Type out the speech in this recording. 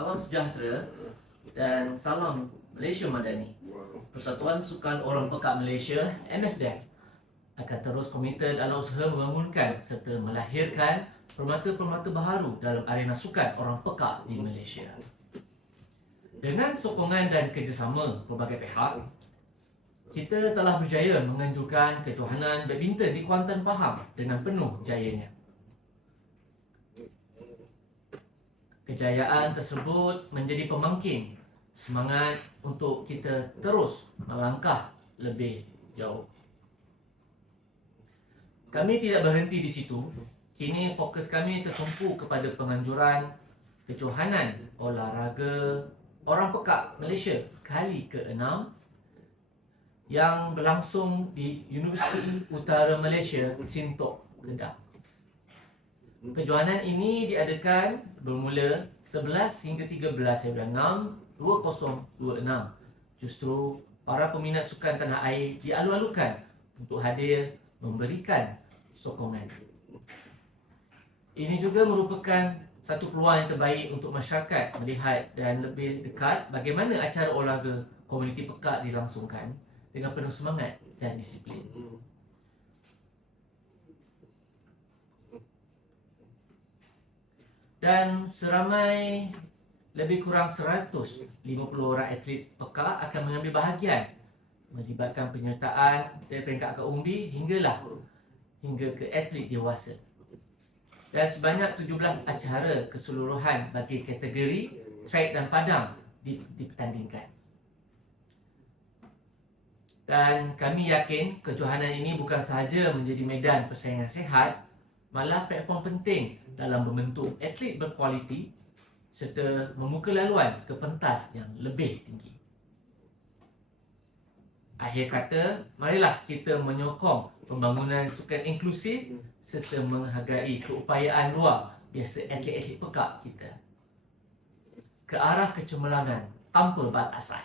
Salam sejahtera dan salam Malaysia Madani. Persatuan Sukan Orang Pekak Malaysia MSDF akan terus komited dalam usaha membangunkan serta melahirkan permata-permata baharu dalam arena sukan orang pekak di Malaysia. Dengan sokongan dan kerjasama pelbagai pihak, kita telah berjaya menganjurkan kejohanan badminton di Kuantan Pahang dengan penuh jayanya. Kejayaan tersebut menjadi pemangkin semangat untuk kita terus melangkah lebih jauh. Kami tidak berhenti di situ. Kini fokus kami tertumpu kepada penganjuran kejohanan olahraga orang pekak Malaysia kali ke-6 yang berlangsung di Universiti Utara Malaysia, Sintok, Kedah. Kejohanan ini diadakan bermula 11 hingga 13 bulan 6 2026. Justru para peminat sukan tanah air dialu-alukan untuk hadir memberikan sokongan. Ini juga merupakan satu peluang yang terbaik untuk masyarakat melihat dan lebih dekat bagaimana acara olahraga komuniti pekak dilangsungkan dengan penuh semangat dan disiplin. Dan seramai lebih kurang 150 orang atlet pekak akan mengambil bahagian, melibatkan penyertaan dari peringkat akar umbi hingga ke atlet dewasa. Dan sebanyak 17 acara keseluruhan bagi kategori track dan padang dipertandingkan. Dan kami yakin kejohanan ini bukan sahaja menjadi medan persaingan sihat, malah platform penting dalam membentuk atlet berkualiti serta membuka laluan ke pentas yang lebih tinggi. Akhir kata, marilah kita menyokong pembangunan sukan inklusif serta menghargai keupayaan luar biasa atlet-atlet pekak kita ke arah kecemerlangan tanpa batasan.